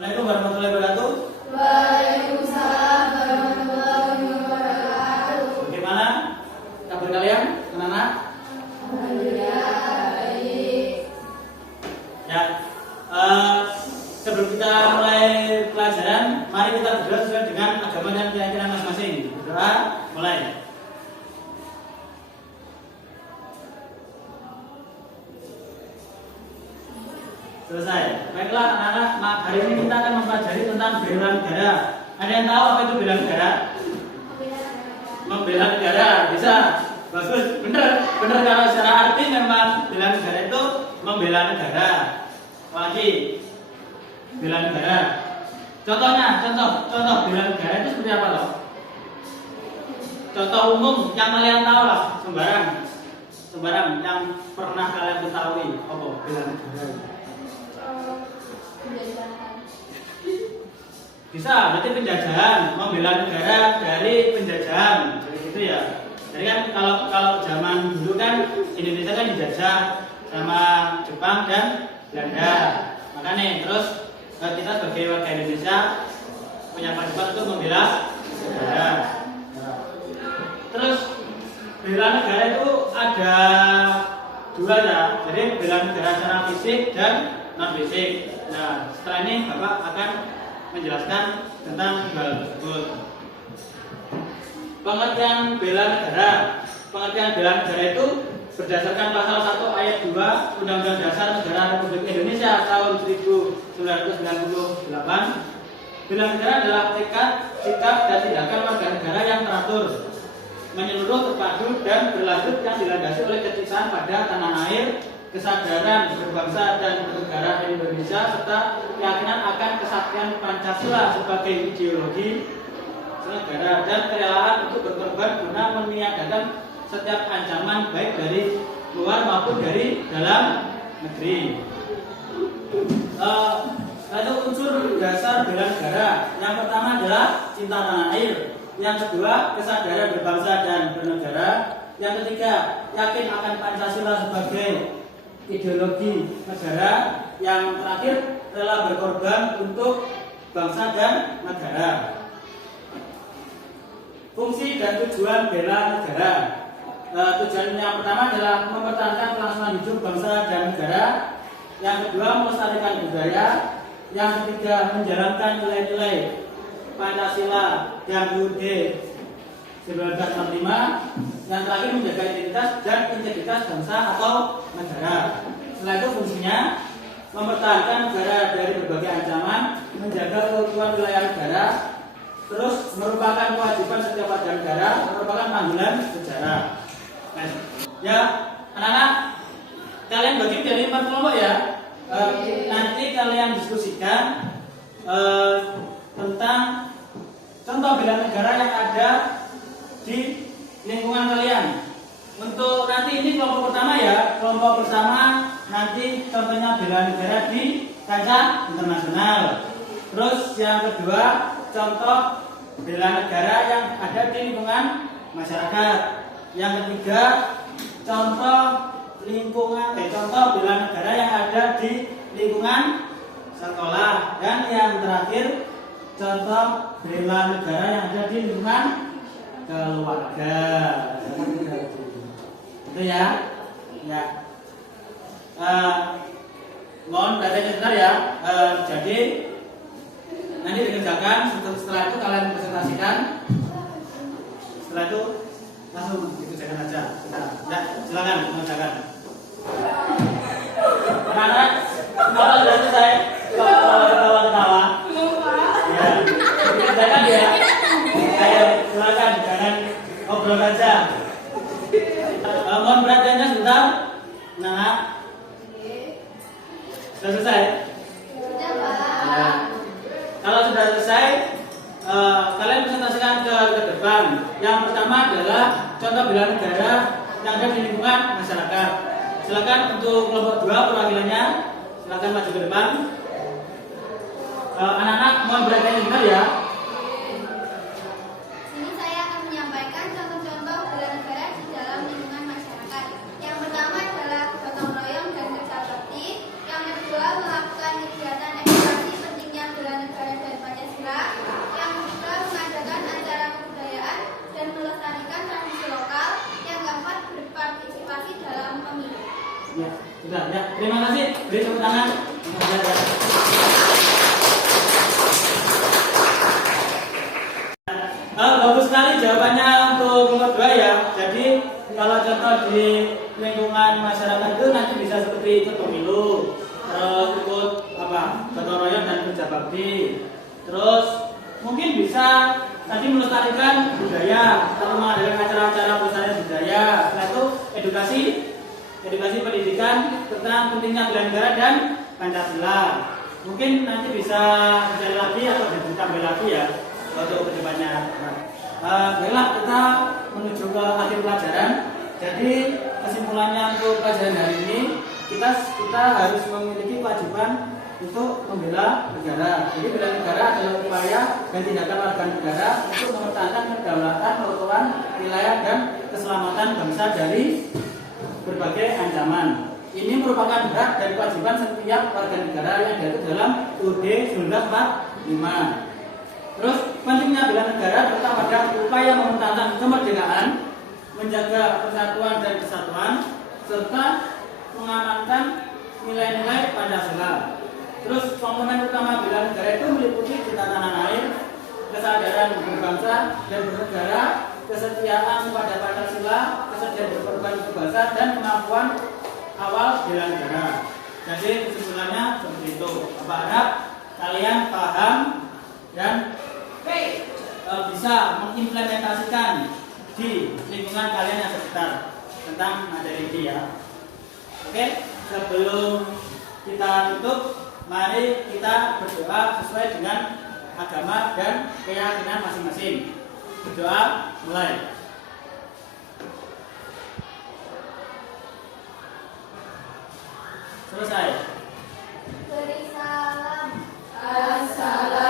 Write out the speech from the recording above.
Assalamualaikum warahmatullahi wabarakatuh. Waalaikumsalam warahmatullahi wabarakatuh. Bagaimana kabar kalian, anak-anak? Alhamdulillah baik. Ya, sebelum kita mulai pelajaran, mari kita berdoa sesuai dengan agama dan keyakinan masing-masing. Berdoa, mulai. Selesai. Baiklah anak-anak, hari ini kita akan mempelajari tentang bela negara. Ada yang tahu apa itu bela negara? Membela negara, bisa. Bagus, benar kalau secara arti memang bela negara itu membela negara. Apalagi bela negara. Contoh bela negara itu seperti apa loh? Contoh umum yang kalian tahu lah, sembarang yang pernah kalian ketahui. Apa bela negara? Bisa, berarti penjajahan, membela negara dari penjajahan, jadi gitu ya. Jadi kan kalau zaman dulu kan Indonesia kan dijajah sama Jepang dan Belanda. Makanya terus kita sebagai warga Indonesia punya kewajiban untuk membela negara. Terus bela negara itu ada dua ya. Jadi bela negara secara fisik dan non fisik. Nah, setelah ini Bapak akan menjelaskan tentang hal tersebut. Pengertian bela negara. Pengertian bela negara itu berdasarkan pasal 1 ayat 2 Undang-Undang Dasar Negara Republik Indonesia tahun 1998. Bela negara adalah tekad, sikap, dan tindakan warga negara yang teratur, menyeluruh, terpadu, dan berlanjut yang dilandasi oleh kecintaan pada tanah air, kesadaran berbangsa dan bernegara Indonesia, serta keyakinan akan kesaktian Pancasila sebagai ideologi negara, dan kerelaan untuk berkorban guna meniadakan setiap ancaman baik dari luar maupun dari dalam negeri. Lalu unsur dasar bela negara. Yang pertama adalah cinta tanah air. Yang kedua, kesadaran berbangsa dan bernegara. Yang ketiga, yakin akan Pancasila sebagai ideologi negara. Yang terakhir, rela berkorban untuk bangsa dan negara. Fungsi dan tujuan bela negara. Tujuan yang pertama adalah mempertahankan kelangsungan hidup bangsa dan negara. Yang kedua, melestarikan budaya. Yang ketiga, menjalankan nilai-nilai Pancasila yang HUT 1945. Yang terakhir, menjaga identitas dan integritas bangsa atau negara. Setelah itu fungsinya mempertahankan negara dari berbagai ancaman, menjaga keutuhan wilayah negara. Terus merupakan kewajiban setiap warga negara, merupakan panggilan sejarah. Nah, ya anak-anak, kalian bagi dari 4 kelompok ya. Nanti kalian diskusikan tentang contoh bela negara yang ada di lingkungan kalian. Untuk nanti ini kelompok pertama ya, kelompok pertama nanti contohnya bela negara di kancah internasional. Terus yang kedua, contoh bela negara yang ada di lingkungan masyarakat. Yang ketiga, contoh bela negara yang ada di lingkungan sekolah. Dan yang terakhir, contoh bela negara yang ada di lingkungan keluarga. Itu ya. Ya. Mohon perhatian sebentar ya. Jadi nanti dikerjakan, setelah itu kalian presentasikan. Setelah itu langsung dikerjakan aja. Ya, silakan mengerjakan. Anak-anak, kalau sudah selesai, ketawa-ketawa. Ya, dikerjakan ya. Ayo, silakan, jangan ngobrol aja. Mohon perhatiannya sebentar. Nah, sudah selesai? Ya. Kalau sudah selesai, kalian presentasikan ke depan. Yang pertama adalah contoh bela negara yang ada di lingkungan masyarakat. Silakan untuk kelompok 2 perwakilannya, silakan maju ke depan. Anak-anak mohon perhatian benar ya. Sini saya akan menyampaikan contoh-contoh bela negara di dalam lingkungan masyarakat. Yang pertama adalah gotong royong dan kerja bakti. Yang kedua, melakukan kegiatan edukasi pentingnya bela Ya, sudah ya. Terima kasih. Beri tepuk tangan. Bagus sekali jawabannya untuk nomor 2 ya. Jadi kalau contoh di lingkungan masyarakat itu nanti bisa seperti ikut pemilu, terus ikut gotong royong dan kerja bakti. Terus mungkin bisa tadi melestarikan budaya, atau mengadakan acara-acara pelestarian budaya. Setelah itu edukasi pendidikan tentang pentingnya bela negara dan Pancasila. Mungkin nanti bisa dicari lagi atau ditambah lagi ya untuk kedepannya. Baiklah, kita menuju ke akhir pelajaran. Jadi kesimpulannya untuk pelajaran hari ini, kita harus memiliki kewajiban untuk membela negara. Jadi bela negara adalah upaya dan tindakan warga negara untuk mempertahankan kedaulatan, keutuhan wilayah dan keselamatan bangsa dari berbagai ancaman. Ini merupakan hak dan kewajiban setiap warga negara yang diatur dalam UUD 1945. Terus pentingnya bela negara terutama pada upaya mempertahankan kemerdekaan, menjaga persatuan dan kesatuan, serta mengamankan nilai-nilai Pancasila. Terus komponen utama bela negara itu meliputi cinta tanah air, kesadaran berbangsa dan bernegara, kesetiaan kepada Pancasila, kesediaan berkorban untuk bangsa, dan kemampuan awal bela negara. Jadi kesimpulannya seperti itu. Apa harap kalian paham dan bisa mengimplementasikan di lingkungan kalian yang sekitar tentang materi ini ya. Oke, sebelum kita tutup, mari kita berdoa sesuai dengan agama dan keyakinan masing-masing. Berdoa mulai. Selesai. Beri salam. Assalamualaikum